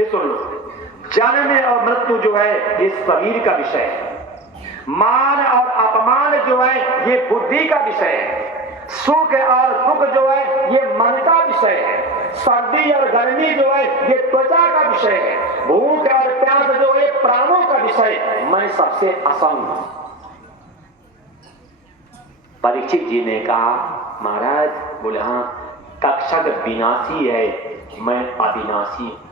फिर सुन लो, जन्म और मृत्यु जो है ये शरीर का विषय है, मान और अपमान जो है ये बुद्धि का विषय है, सुख और दुख जो है ये मन का विषय है, सर्दी और गर्मी जो है ये त्वचा का विषय है, भूख और प्यास जो है प्राणों का विषय। मैं सबसे असंग। परीक्षित जी ने कहा, महाराज, बोले हाँ, तक्षक विनाशी है, मैं अविनाशी हूं।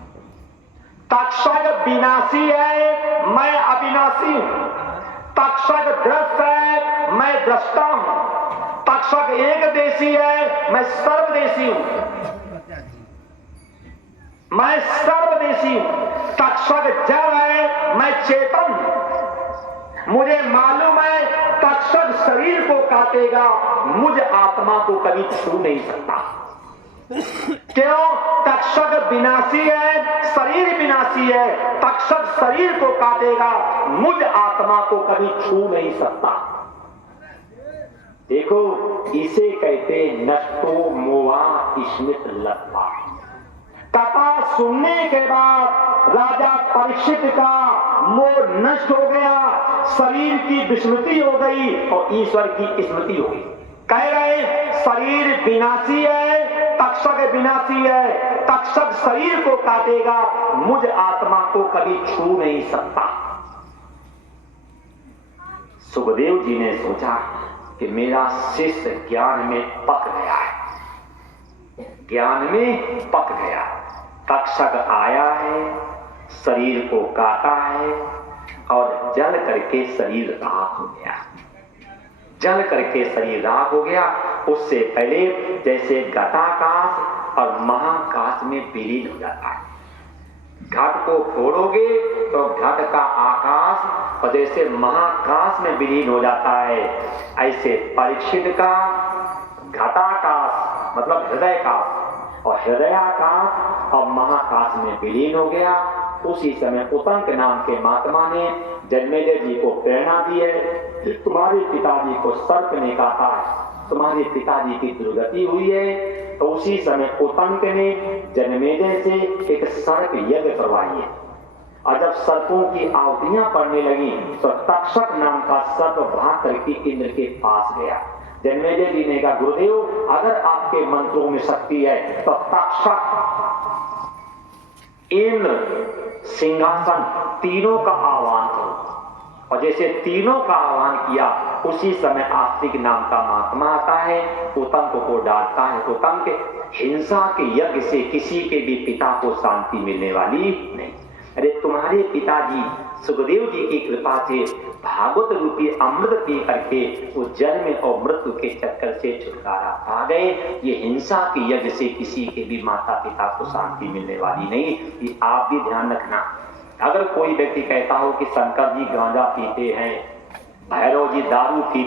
तक्षक विनाशी है, मैं अविनाशी हूं। तक्षक दृष्ट है, मैं दृष्टा हूं। तक्षक एक देशी है, मैं सर्वदेशी हूं। मैं सर्वदेशी हूं। तक्षक जड़ है, मैं चेतन हूं। मुझे मालूम है तक्षक शरीर को काटेगा, मुझ आत्मा को कभी छू नहीं सकता। क्यों? तक्षक विनाशी है, शरीर विनाशी है। तक्षक शरीर को काटेगा, मुझ आत्मा को कभी छू नहीं सकता। देखो, इसे कहते नष्टो मोहा स्मित लता। कथा सुनने के बाद राजा परीक्षित का मोह नष्ट हो गया, शरीर की विस्मृति हो गई और ईश्वर की स्मृति हो गई। कह रहे शरीर विनाशी है, तक्षक विनाशी है। तक्षक शरीर को काटेगा, मुझ आत्मा को कभी छू नहीं सकता। सुखदेव जी ने सोचा कि मेरा शिष्य ज्ञान में पक गया है, ज्ञान में पक गया। तक्षक आया है, शरीर को काटा है और जल करके शरीर राख हो गया। जल करके शरीर राख हो गया। उससे पहले जैसे घटाकाश और महाकाश में विलीन हो जाता है। घट को फोड़ोगे तो घट का आकाश और जैसे महाकाश में विलीन हो जाता है, ऐसे परीक्षित का घटाकाश मतलब हृदयकाश और हृदयाकाश और महाकाश में विलीन हो गया। उसी समय उतंक नाम के महात्मा ने जन्मेजय जी को प्रेरणा दी है, तुम्हारे पिताजी को सर्प ने काटा, तुम्हारे पिताजी की दुर्गति हुई है। तो उसी समय उतंक ने जन्मेजय से एक सर्प यज्ञ करवाई है। और जब सर्पों की आहुतियां पड़ने लगी तो तक्षक नाम का सर्प भाग करके इंद्र के पास गया। जन्मेजय जी ने कहा, गुरुदेव, अगर आपके मंत्रों में शक्ति है तो तक्षक, इंद्र, सिंहासन तीनों का आह्वान करो। और जैसे तीनों का आह्वान किया, उसी समय आस्तिक नाम का महात्मा आता है, उतंक को डांटता है। उतंक, हिंसा के यज्ञ से किसी के भी पिता को शांति मिलने वाली नहीं। अरे तुम्हारे पिताजी सुखदेव जी की कृपा से भागवत रूपी अमृत पी करके वो जन्म और मृत्यु के चक्कर से छुटकारा पा गए। ये हिंसा के यज्ञ से किसी के भी माता पिता को शांति मिलने वाली नहीं। ये आप भी ध्यान रखना। अगर कोई व्यक्ति कहता हो कि शंकर जी गांजा पीते हैं, भैरव जी दारू पीते